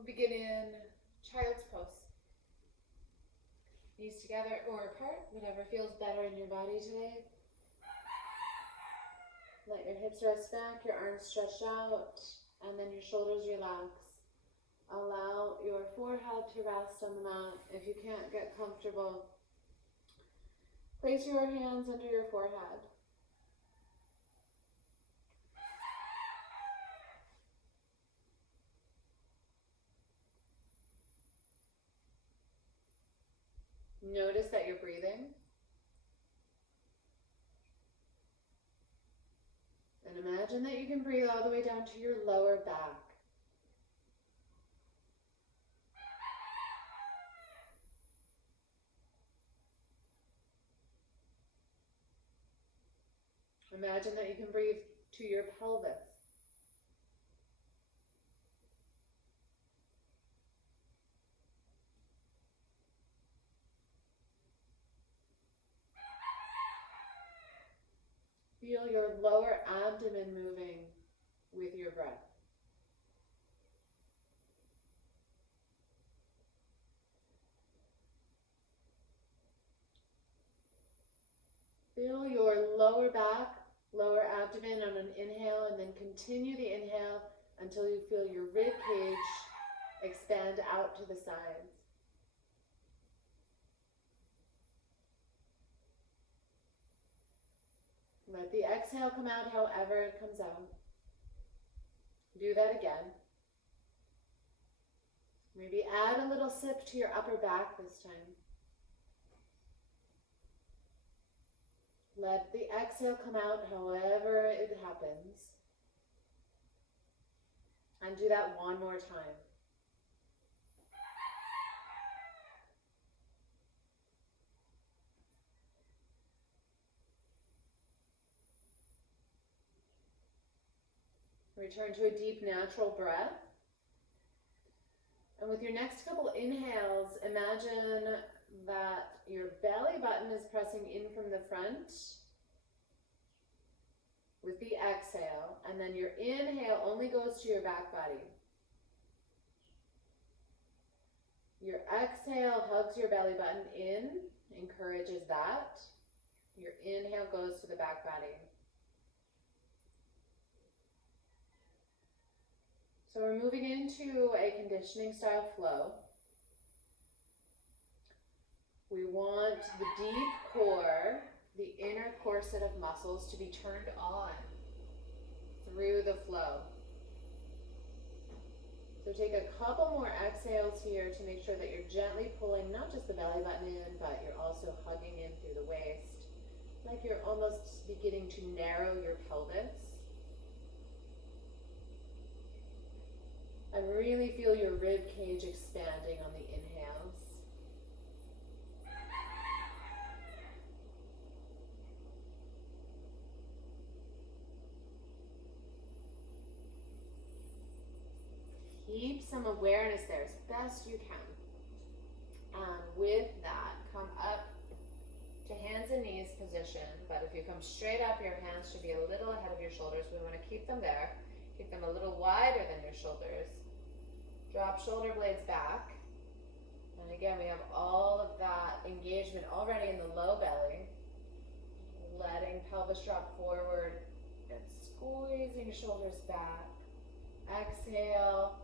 We'll begin in child's pose. Knees together or apart, whatever feels better in your body today. Let your hips rest back, your arms stretch out, and then your shoulders relax. Allow your forehead to rest on the mat. If you can't get comfortable, place your hands under your forehead. Notice that you're breathing. And imagine that you can breathe all the way down to your lower back. Imagine that you can breathe to your pelvis. Feel your lower abdomen moving with your breath. Feel your lower back, lower abdomen on an inhale, and then continue the inhale until you feel your rib cage expand out to the sides. Let the exhale come out however it comes out. Do that again. Maybe add a little sip to your upper back this time. Let the exhale come out however it happens. And do that one more time. Return to a deep natural breath. And with your next couple inhales, imagine that your belly button is pressing in from the front with the exhale, and then your inhale only goes to your back body. Your exhale hugs your belly button in, encourages that. Your inhale goes to the back body. So we're moving into a conditioning style flow. We want the deep core, the inner corset of muscles, to be turned on through the flow. So take a couple more exhales here to make sure that you're gently pulling not just the belly button in, but you're also hugging in through the waist, like you're almost beginning to narrow your pelvis. And really feel your rib cage expanding on the inhales. Keep some awareness there as best you can. And with that, come up to hands and knees position. But if you come straight up, your hands should be a little ahead of your shoulders. We want to keep them there. Keep them a little wider than your shoulders. Drop shoulder blades back. And again, we have all of that engagement already in the low belly. Letting pelvis drop forward and squeezing shoulders back. Exhale.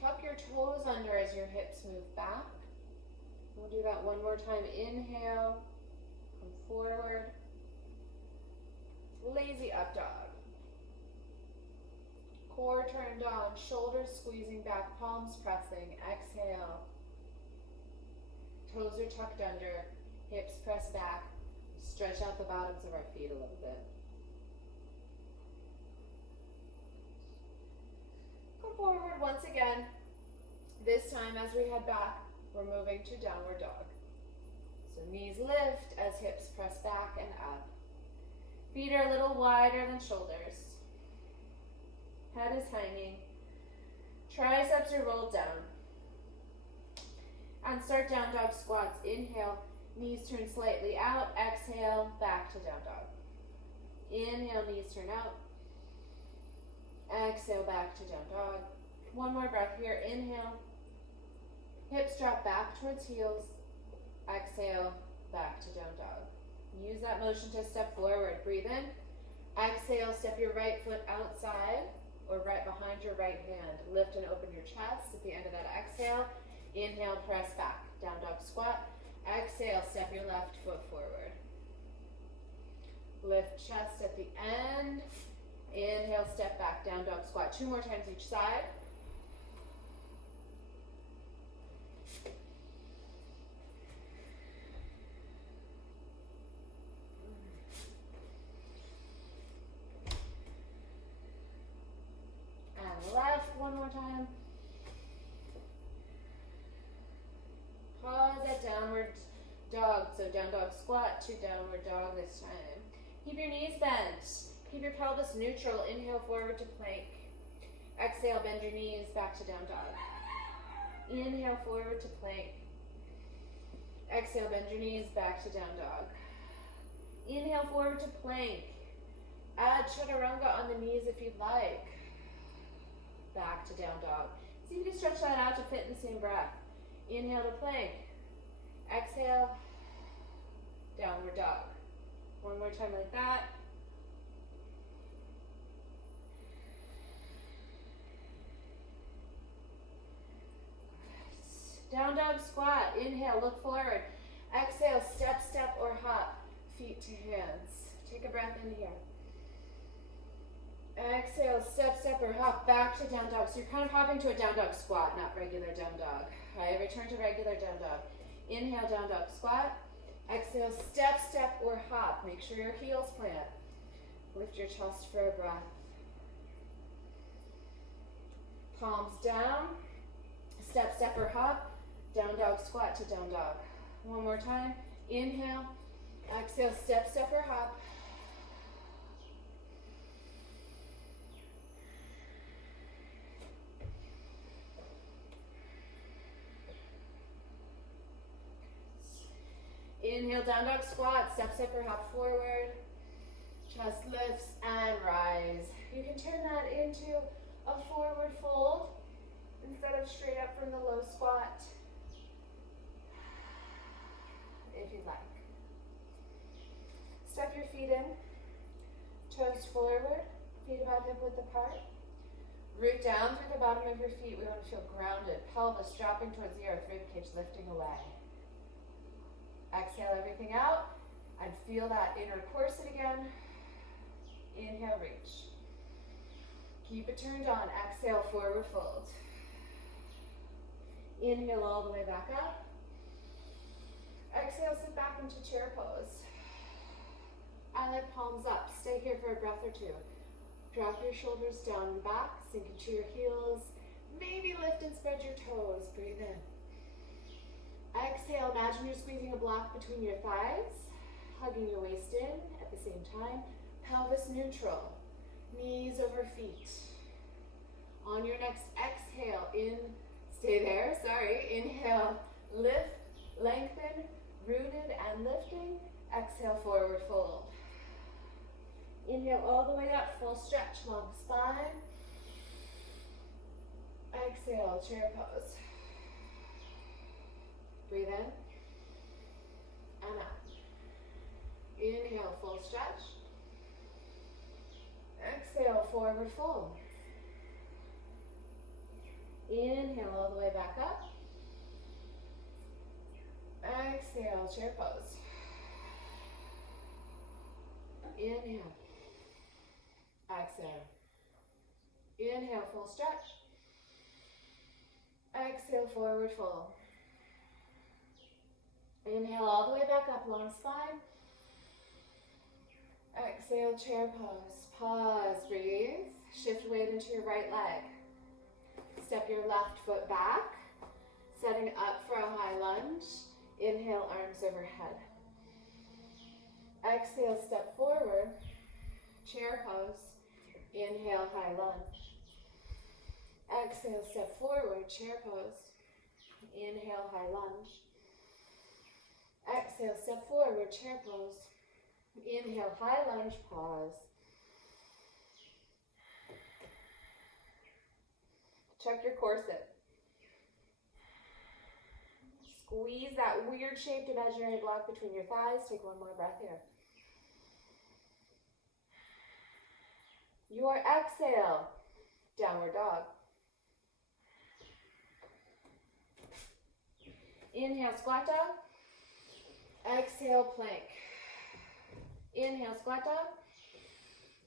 Tuck your toes under as your hips move back. We'll do that one more time. Inhale. Come forward. Lazy up dog. Core turned on, shoulders squeezing back, palms pressing. Exhale. Toes are tucked under, hips press back. Stretch out the bottoms of our feet a little bit. Come forward once again. This time as we head back, we're moving to downward dog. So knees lift as hips press back and up. Feet are a little wider than shoulders. Head is hanging. Triceps are rolled down. And start down dog squats. Inhale, knees turn slightly out. Exhale, back to down dog. Inhale, knees turn out. Exhale, back to down dog. One more breath here. Inhale. Hips drop back towards heels. Exhale, back to down dog. Use that motion to step forward. Breathe in. Exhale, step your right foot outside or right behind your right hand. Lift and open your chest at the end of that exhale. Inhale, press back. Down dog squat. Exhale, step your left foot forward. Lift chest at the end. Inhale, step back. Down dog squat. 2 more times each side. And left, one more time. Pause at downward dog. So down dog squat to downward dog this time. Keep your knees bent. Keep your pelvis neutral. Inhale forward to plank. Exhale, bend your knees back to down dog. Inhale forward to plank. Exhale, bend your knees back to down dog. Inhale forward to plank. Add chaturanga on the knees if you'd like. Back to down dog. See if you can stretch that out to fit in the same breath. Inhale to plank. Exhale, downward dog. One more time like that. Down dog squat. Inhale, look forward. Exhale, step, step, or hop. Feet to hands. Take a breath in here. Exhale, step, step, or hop back to down dog. So you're kind of hopping to a down dog squat, not regular down dog. All right, return to regular down dog. Inhale, down dog squat. Exhale, step, step, or hop. Make sure your heels plant. Lift your chest for a breath. Palms down. Step, step, or hop. Down dog squat to down dog. One more time. Inhale. Exhale, step, step, or hop. Inhale, down dog squat, step, step, or hop forward. Chest lifts and rise. You can turn that into a forward fold instead of straight up from the low squat, if you'd like. Step your feet in, toes forward, feet about hip width apart. Root down through the bottom of your feet. We want to feel grounded, pelvis dropping towards the earth, ribcage lifting away. Exhale everything out and feel that inner corset again. Inhale, reach. Keep it turned on. Exhale, forward fold. Inhale all the way back up. Exhale, sit back into chair pose. I like palms up. Stay here for a breath or two. Drop your shoulders down and back. Sink into your heels. Maybe lift and spread your toes. Breathe in. Exhale, imagine you're squeezing a block between your thighs, hugging your waist in at the same time. Pelvis neutral, knees over feet. On your next exhale, stay there, inhale, lift, lengthen, rooted and lifting. Exhale, forward fold. Inhale all the way up, full stretch, long spine. Exhale, chair pose. Breathe in and out. Inhale, full stretch. Exhale, forward fold. Inhale all the way back up. Exhale, chair pose. Inhale. Exhale. Inhale, full stretch. Exhale, forward fold. Inhale all the way back up, long spine. Exhale, chair pose. Pause, breathe. Shift weight into your right leg. Step your left foot back, setting up for a high lunge. Inhale, arms overhead. Exhale, step forward, chair pose. Inhale, high lunge. Exhale, step forward, chair pose. Inhale, high lunge. Exhale, step forward, chair pose. Inhale, high lunge, pause. Check your corset. Squeeze that weird shaped imaginary block between your thighs. Take one more breath here. Your exhale, downward dog. Inhale, squat dog. Exhale, plank. Inhale, squat dog.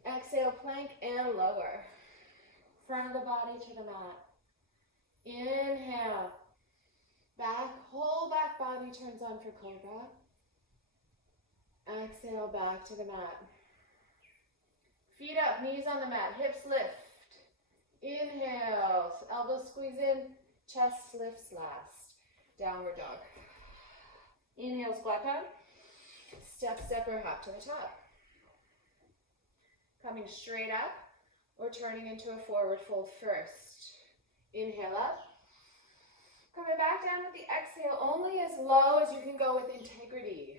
Exhale, plank and lower. Front of the body to the mat. Inhale. Back, whole back body turns on for cobra. Exhale, back to the mat. Feet up, knees on the mat, hips lift. Inhale, elbows squeeze in, chest lifts last. Downward dog. Inhale, squat down. Step, step, or hop to the top. Coming straight up or turning into a forward fold first. Inhale up. Coming back down with the exhale, only as low as you can go with integrity.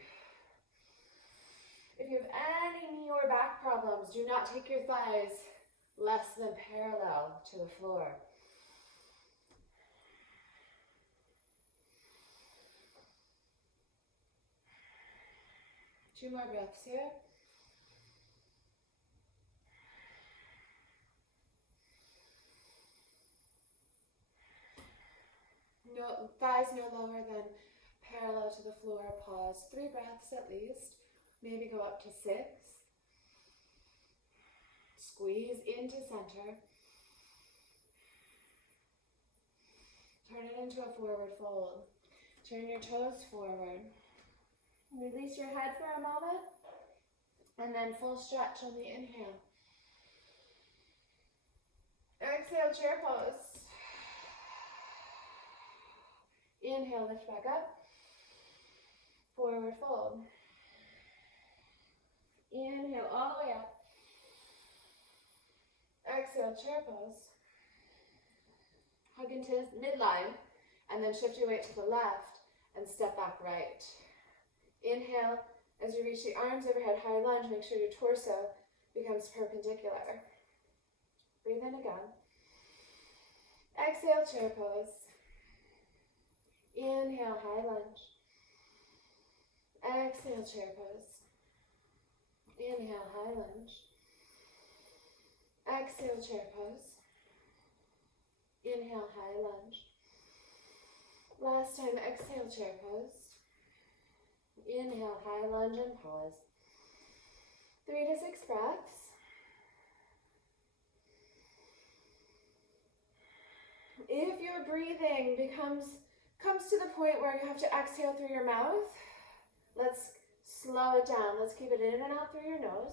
If you have any knee or back problems, do not take your thighs less than parallel to the floor. Two more breaths here. No, thighs no lower than parallel to the floor. Pause. 3 breaths at least. Maybe go up to 6. Squeeze into center. Turn it into a forward fold. Turn your toes forward. Release your head for a moment. And then full stretch on the inhale. Exhale, chair pose. Inhale, lift back up. Forward fold. Inhale all the way up. Exhale, chair pose. Hug into midline, and then shift your weight to the left and step back right. Inhale, as you reach the arms overhead, high lunge, make sure your torso becomes perpendicular. Breathe in again. Exhale, chair pose. Inhale, high lunge. Exhale, chair pose. Inhale, high lunge. Exhale, chair pose. Inhale, high lunge. Last time, exhale, chair pose. Inhale, high lunge and pause. 3 to 6 breaths. If your breathing comes to the point where you have to exhale through your mouth, let's slow it down. Let's keep it in and out through your nose.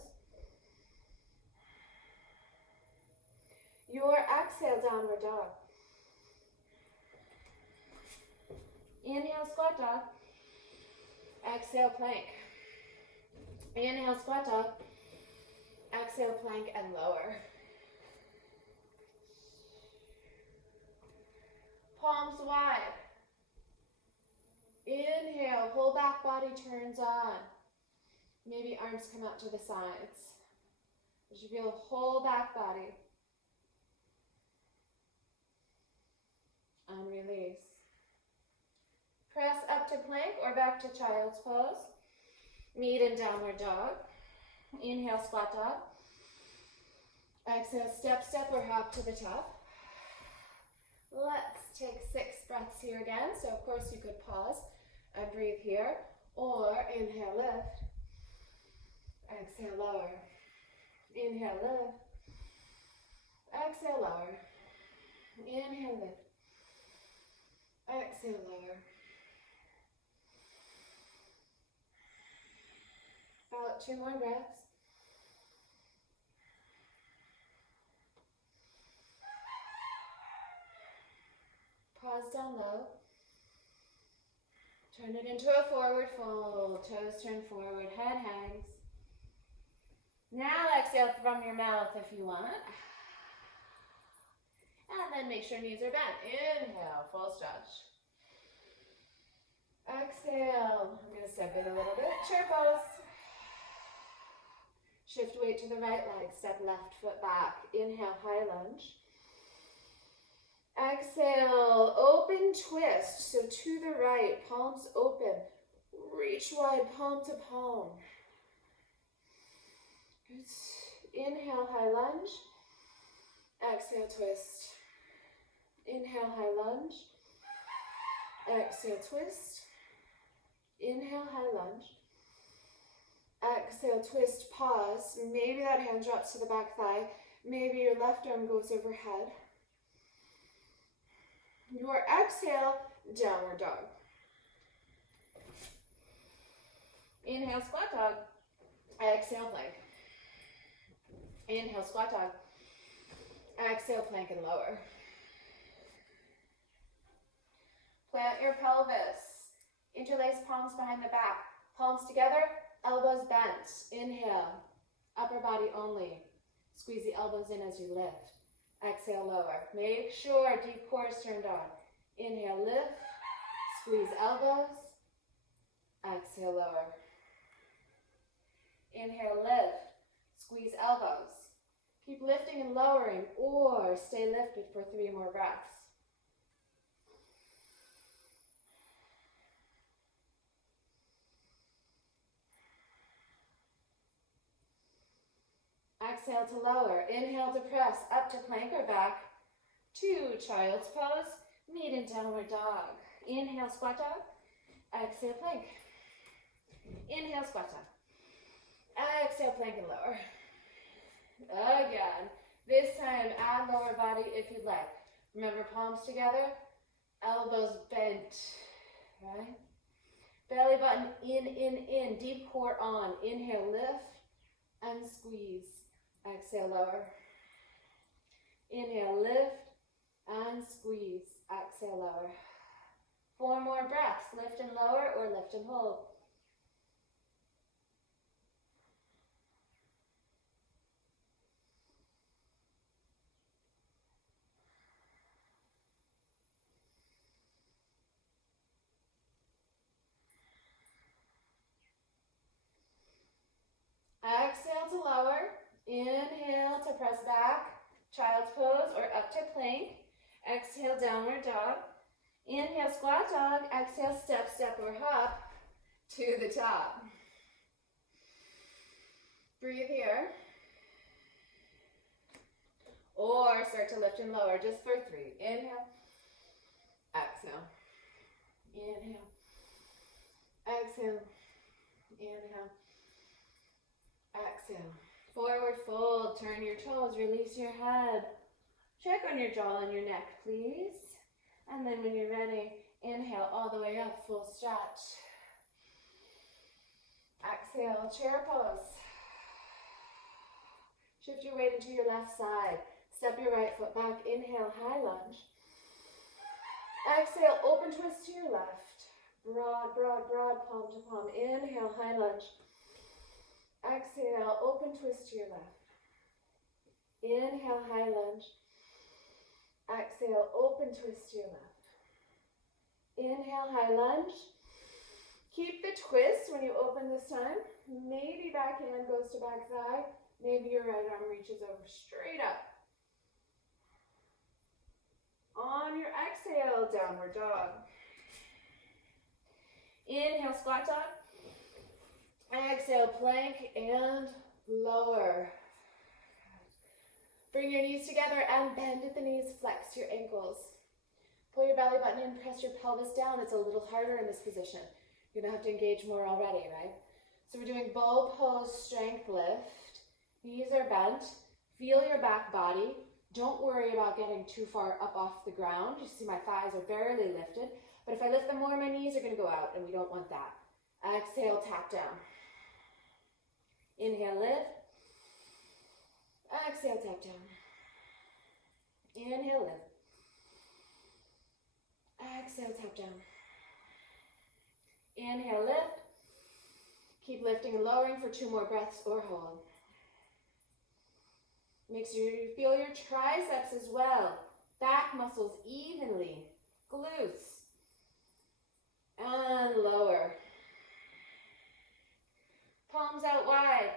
Your exhale, downward dog. Inhale, squat dog. Exhale, plank. Inhale, squat dog. Exhale, plank and lower. Palms wide. Inhale, whole back body turns on. Maybe arms come out to the sides. You should feel whole back body. And release. Press up to plank or back to child's pose. Meet in downward dog. Inhale, squat dog. Exhale, step, step, or hop to the top. Let's take 6 breaths here again. So of course you could pause and breathe here, or inhale, lift. Exhale, lower. Inhale, lift. Exhale, lower. Inhale, lift. Exhale, lower. About 2 more breaths. Pause down low. Turn it into a forward fold. Toes turn forward, head hangs. Now exhale from your mouth if you want. And then make sure knees are bent. Inhale, full stretch. Exhale. I'm going to step in a little bit. Chair pose. Shift weight to the right leg. Step left foot back. Inhale, high lunge. Exhale, open twist. So to the right, palms open. Reach wide, palm to palm. Good. Inhale, high lunge. Exhale, twist. Inhale, high lunge. Exhale, twist. Inhale, high lunge. Exhale, twist, pause. Maybe that hand drops to the back thigh. Maybe your left arm goes overhead. Your exhale, downward dog. Inhale, squat dog. Exhale, plank. Inhale, squat dog. Exhale, plank and lower. Plant your pelvis. Interlace palms behind the back. Palms together, elbows bent. Inhale, upper body only. Squeeze the elbows in as you lift. Exhale, lower. Make sure deep core is turned on. Inhale, lift. Squeeze elbows. Exhale, lower. Inhale, lift. Squeeze elbows. Keep lifting and lowering, or stay lifted for 3 more breaths. Exhale to lower. Inhale to press up to plank or back to child's pose. Meet in downward dog. Inhale, squat dog. Exhale, plank. Inhale, squat dog. Exhale, plank and lower. Again. This time, add lower body if you'd like. Remember, palms together, elbows bent, right? Belly button in. Deep core on. Inhale, lift and squeeze. Exhale, lower. Inhale, lift and squeeze. Exhale, lower. 4 more breaths. Lift and lower or lift and hold. Exhale to lower. Inhale to press back, child's pose or up to plank. Exhale, downward dog. Inhale, squat dog. Exhale, step, step or hop to the top. Breathe here. Or start to lift and lower just for 3. Inhale, exhale. Inhale, exhale, inhale, exhale. Forward fold, turn your toes, release your head. Check on your jaw and your neck, please. And then when you're ready, inhale all the way up, full stretch. Exhale, chair pose. Shift your weight into your left side. Step your right foot back, inhale, high lunge. Exhale, open twist to your left. Broad, broad, broad, palm to palm. Inhale, high lunge. Exhale, open twist to your left. Inhale, high lunge. Exhale, open twist to your left. Inhale, high lunge. Keep the twist when you open this time. Maybe back hand goes to back thigh. Maybe your right arm reaches over straight up. On your exhale, downward dog. Inhale, squat dog. Exhale, plank and lower. Bring your knees together and bend at the knees, flex your ankles. Pull your belly button in, press your pelvis down. It's a little harder in this position. You're gonna have to engage more already, right? So we're doing bow pose, strength lift. Knees are bent. Feel your back body. Don't worry about getting too far up off the ground. You see my thighs are barely lifted. But if I lift them more, my knees are gonna go out, and we don't want that. Exhale, tap down. Inhale, lift. Exhale, tap down. Inhale, lift. Exhale, tap down. Inhale, lift. Keep lifting and lowering for 2 more breaths or hold. Make sure you feel your triceps as well. Back muscles evenly. Glutes. And lower. Palms out wide.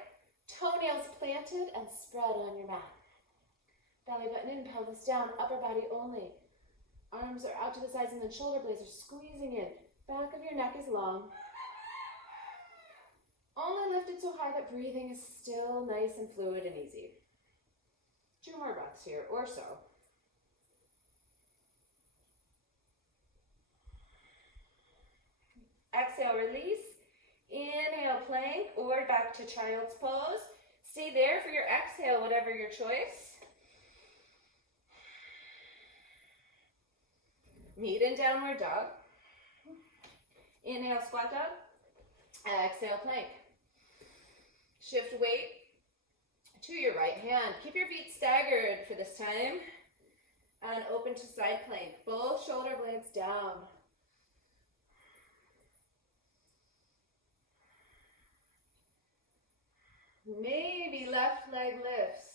Toenails planted and spread on your mat. Belly button in, pelvis down, upper body only. Arms are out to the sides and then shoulder blades are squeezing in. Back of your neck is long. Only lifted so high that breathing is still nice and fluid and easy. 2 more breaths here, or so. Exhale, release. Inhale, plank, or back to child's pose. Stay there for your exhale, whatever your choice. Meet in downward dog. Inhale, squat dog. Exhale, plank. Shift weight to your right hand. Keep your feet staggered for this time. And open to side plank. Both shoulder blades down. Maybe left leg lifts.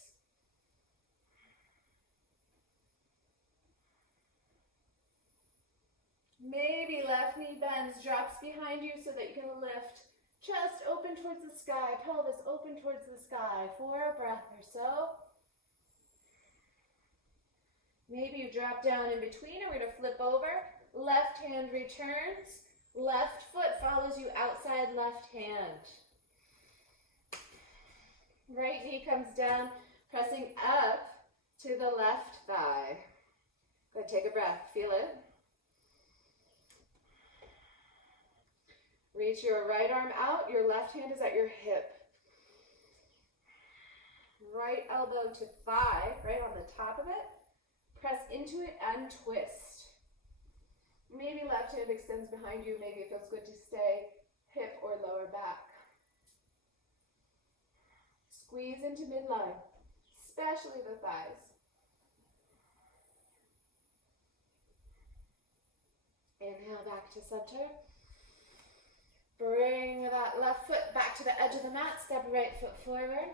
Maybe left knee bends, drops behind you so that you can lift. Chest open towards the sky, pelvis open towards the sky for a breath or so. Maybe you drop down in between and we're going to flip over. Left hand returns. Left foot follows you outside left hand. Right knee comes down, pressing up to the left thigh. Go ahead, take a breath, feel it. Reach your right arm out, your left hand is at your hip. Right elbow to thigh, right on the top of it. Press into it and twist. Maybe left hand extends behind you, maybe it feels good to stay hip or lower back. Squeeze into midline, especially the thighs. Inhale back to center. Bring that left foot back to the edge of the mat. Step right foot forward.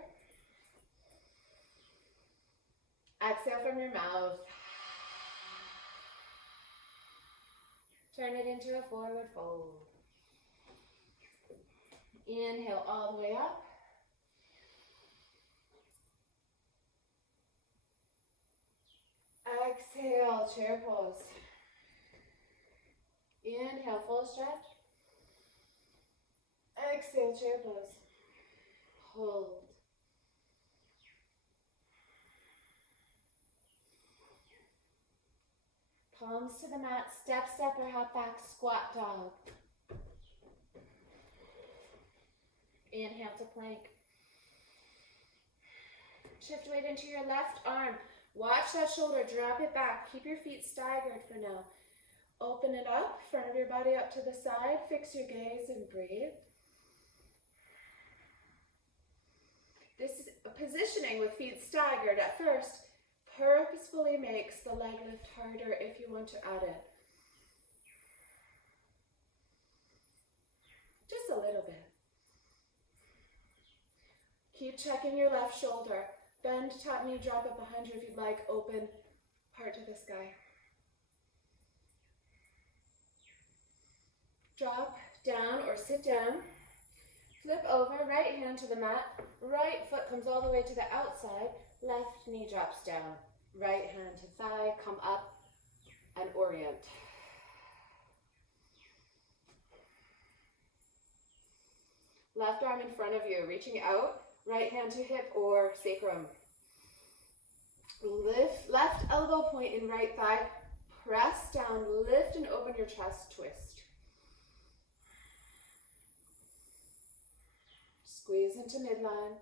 Exhale from your mouth. Turn it into a forward fold. Inhale all the way up. Exhale, chair pose. Inhale, full stretch. Exhale, chair pose. Hold. Palms to the mat, step, or hop back, squat dog. Inhale to plank. Shift weight into your left arm. Watch that shoulder, drop it back. Keep your feet staggered for now. Open it up, front of your body up to the side. Fix your gaze and breathe. This is positioning with feet staggered at first purposefully makes the leg lift harder if you want to add it. Just a little bit. Keep checking your left shoulder. Bend top knee, drop it behind you if you'd like. Open, heart to the sky. Drop down or sit down. Flip over, right hand to the mat. Right foot comes all the way to the outside. Left knee drops down. Right hand to thigh, come up and orient. Left arm in front of you, reaching out. Right hand to hip or sacrum. Lift, left elbow point in right thigh. Press down, lift and open your chest, twist. Squeeze into midline.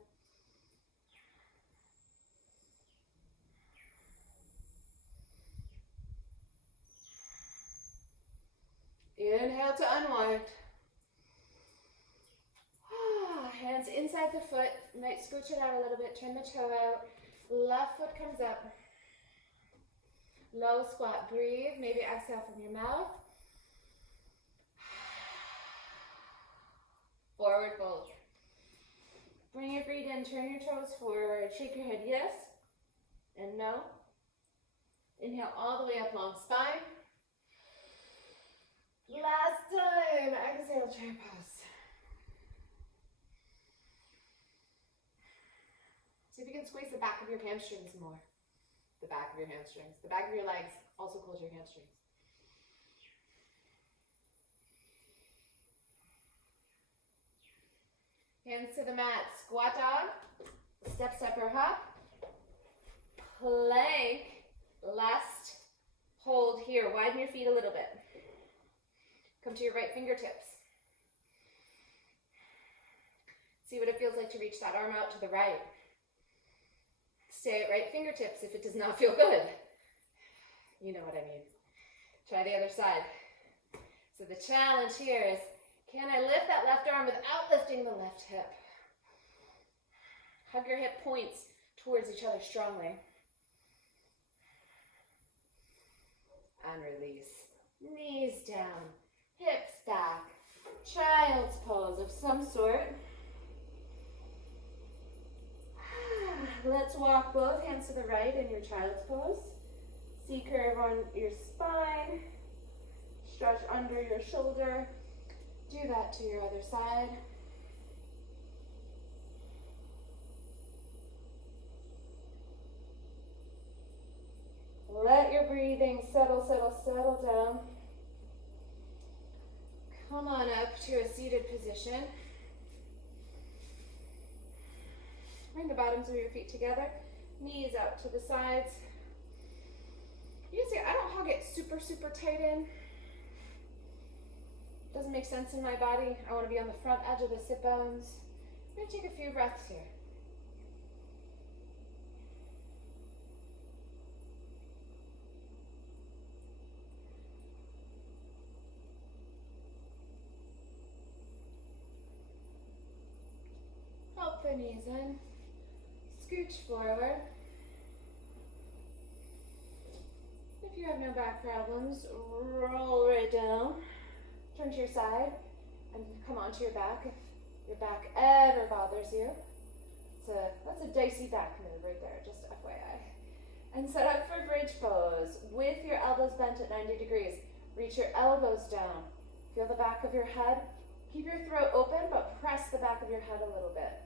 Inhale to unwind. Hands inside the foot. Might scooch it out a little bit. Turn the toe out. Left foot comes up. Low squat. Breathe. Maybe exhale from your mouth. Forward fold. Bring your feet in. Turn your toes forward. Shake your head yes and no. Inhale all the way up, long spine. Last time. Exhale, chair pose. See if you can squeeze the back of your hamstrings more. the back of your hamstrings. The back of your legs, also called your hamstrings. Hands to the mat, squat dog, step, step, or hop. Plank, last hold here. Widen your feet a little bit. Come to your right fingertips. See what it feels like to reach that arm out to the right. Stay at right fingertips if it does not feel good. You know what I mean. Try the other side. So the challenge here is, can I lift that left arm without lifting the left hip? Hug your hip points towards each other strongly. And release. Knees down, hips back. Child's pose of some sort. Let's walk both hands to the right in your child's pose. C-curve on your spine. Stretch under your shoulder. Do that to your other side. Let your breathing settle, settle, settle down. Come on up to a seated position. Bring the bottoms of your feet together. Knees out to the sides. You see, I don't hug it super, super tight in. Doesn't make sense in my body. I want to be on the front edge of the sit bones. I'm going to take a few breaths here. Help the knees in. Scooch forward. If you have no back problems, roll right down. Turn to your side and come onto your back if your back ever bothers you. That's a dicey back move right there, just FYI. And set up for bridge pose with your elbows bent at 90 degrees. Reach your elbows down. Feel the back of your head. Keep your throat open, but press the back of your head a little bit.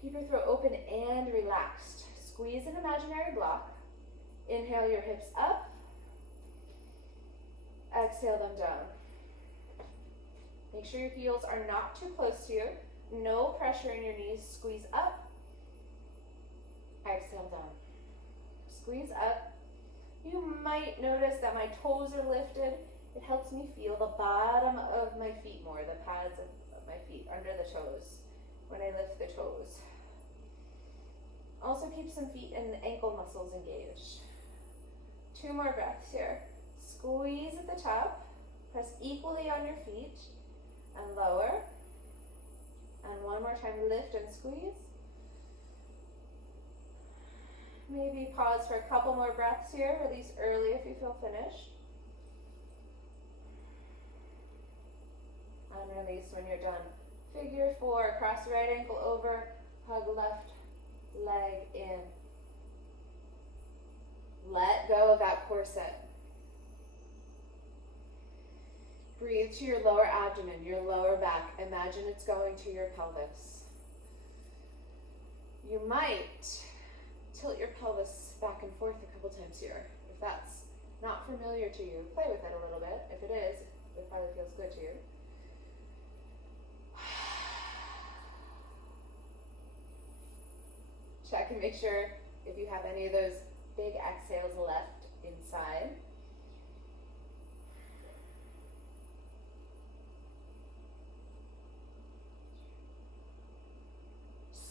Keep your throat open and relaxed. Squeeze an imaginary block. Inhale your hips up. Exhale them down. Make sure your heels are not too close to you. No pressure in your knees. Squeeze up. Exhale down. Squeeze up. You might notice that my toes are lifted. It helps me feel the bottom of my feet more, the pads of my feet under the toes when I lift the toes. Also keep some feet and ankle muscles engaged. 2 more breaths here. Squeeze at the top. Press equally on your feet. And lower. And 1 more time, lift and squeeze. Maybe pause for a couple more breaths here. Release early if you feel finished. And release when you're done. Figure 4, cross right ankle over, hug left leg in. Let go of that corset. Breathe to your lower abdomen, your lower back. Imagine it's going to your pelvis. You might tilt your pelvis back and forth a couple times here. If that's not familiar to you, play with it a little bit. If it is, it probably feels good to you. Check and make sure if you have any of those big exhales left inside.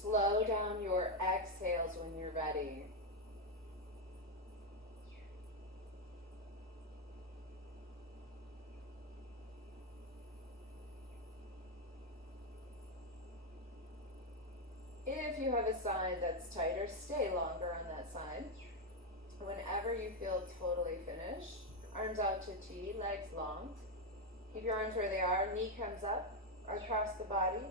Slow down your exhales when you're ready. If you have a side that's tighter, stay longer on that side. Whenever you feel totally finished, arms out to T, legs long. Keep your arms where they are, knee comes up across the body,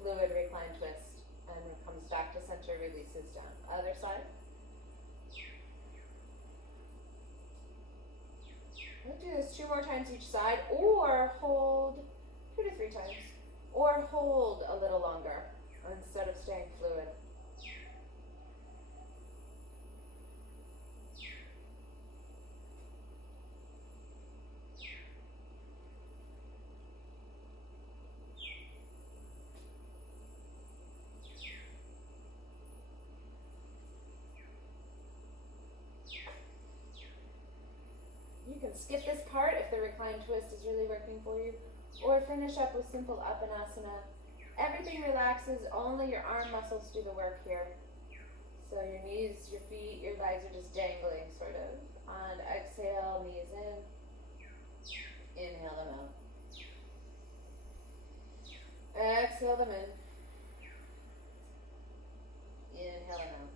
fluid recline twist, and comes back to center, releases down. Other side. We'll do this 2 more times each side, or hold 2 to 3 times, or hold a little longer instead of staying fluid. can skip this part if the reclined twist is really working for you, or finish up with simple up and asana. Everything relaxes, only your arm muscles do the work here. So your knees, your feet, your legs are just dangling, sort of. And exhale, knees in. Inhale them out. Exhale them in. Inhale them out.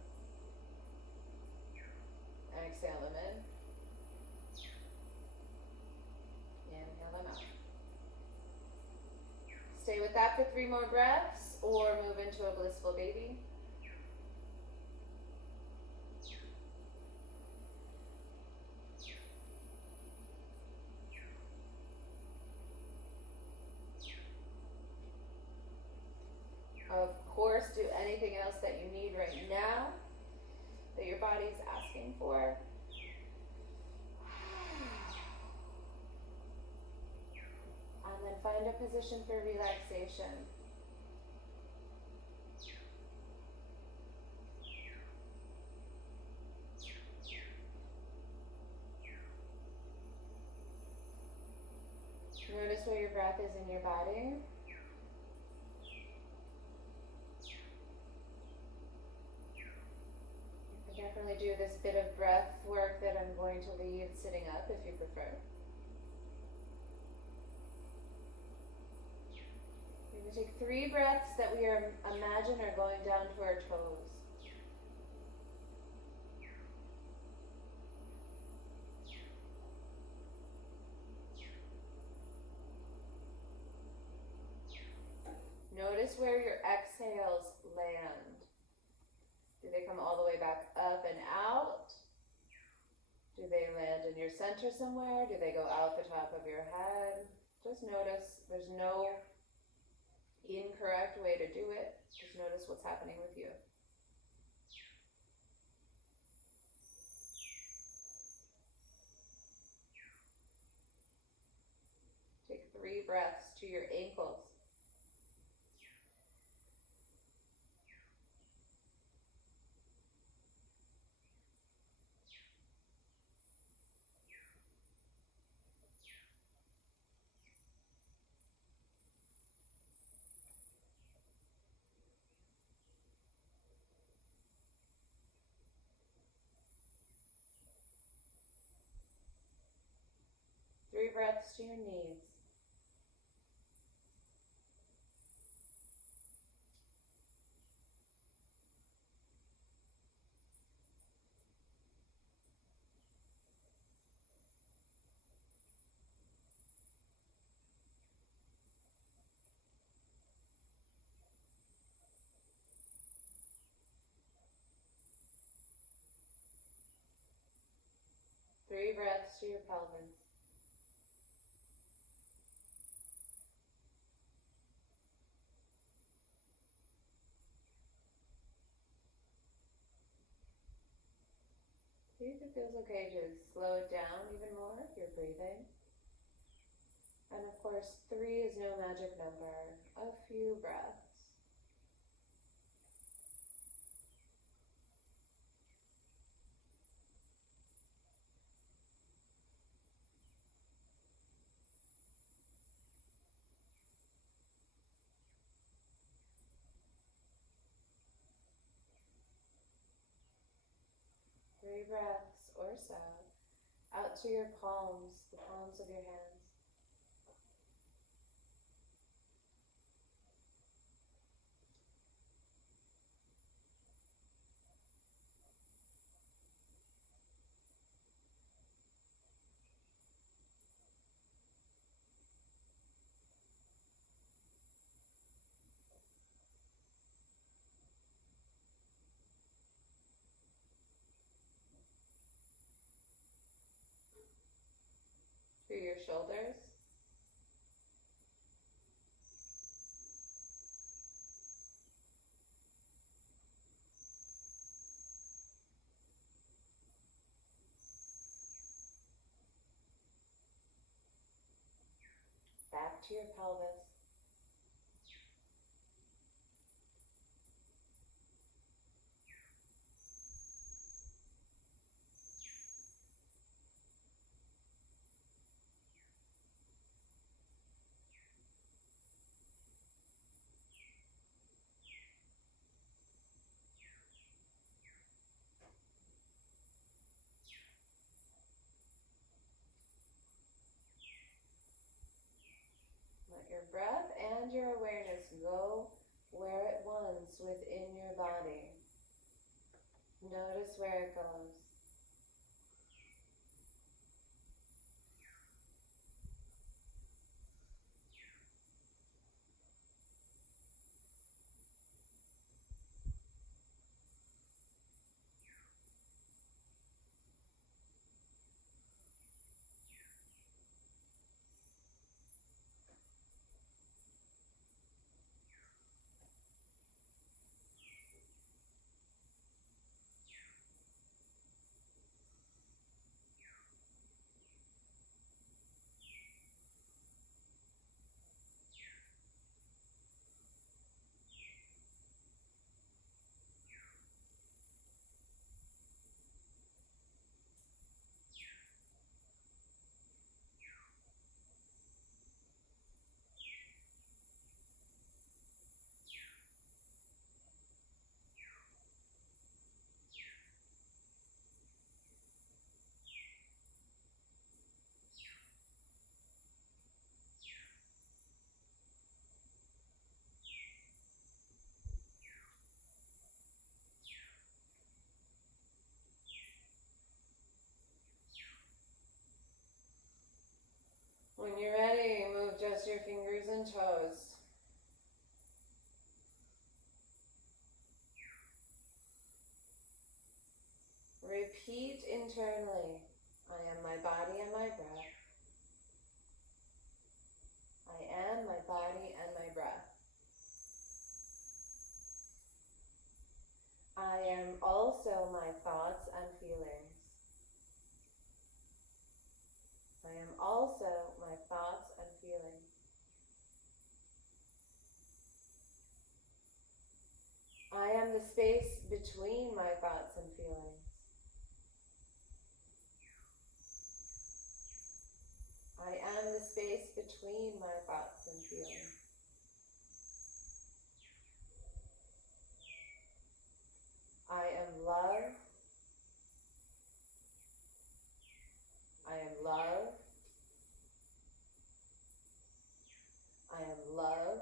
Exhale them in. Inhale them out. Stay with that for 3 more breaths, or move into a blissful baby. Of course, do anything else that you need right now, that your body's asking for. And then find a position for relaxation. Notice where your breath is in your body. Definitely do this bit of breath work that I'm going to leave sitting up if you prefer. We're going to take 3 breaths that we imagine are going down to our toes. Notice where your exhales land. Do they come all the way back up and out? Do they land in your center somewhere? Do they go out the top of your head? Just notice. There's no incorrect way to do it. Just notice what's happening with you. Take 3 breaths to your ankles. Three breaths to your knees. Three breaths to your pelvis. See if it feels okay to slow it down even more if you're breathing. And of course, 3 is no magic number. A few breaths. Three breaths or so out to your palms, the palms of your hands. Through your shoulders. Back to your pelvis. and your awareness go where it wants within your body. Notice where it goes. When you're ready, move just your fingers and toes. Repeat internally, I am my body and my breath. I am my body and my breath. I am also my thoughts and feelings. I am also my thoughts and feelings. I am the space between my thoughts and feelings. I am the space between my thoughts and feelings. I am love. I am love. I am love.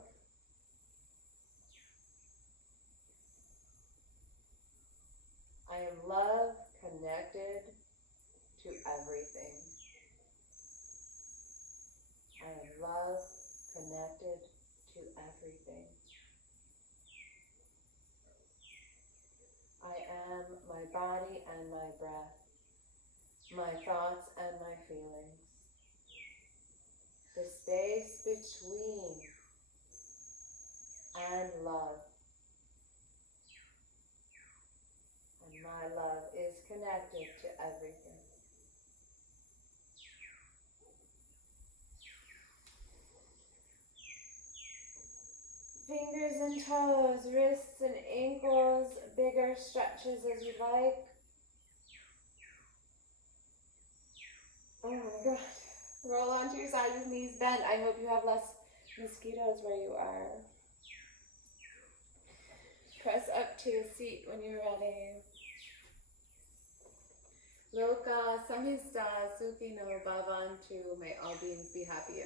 I am love connected to everything. I am love connected to everything. I am my body and my breath, my thoughts and my feelings. The space between and love. And my love is connected to everything. Fingers and toes, wrists and ankles, bigger stretches as you like. Oh my God. Roll onto your side with knees bent. I hope you have less mosquitoes where you are. Press up to a seat when you're ready. Loka samhista sukhi no bhavantu. May all beings be happy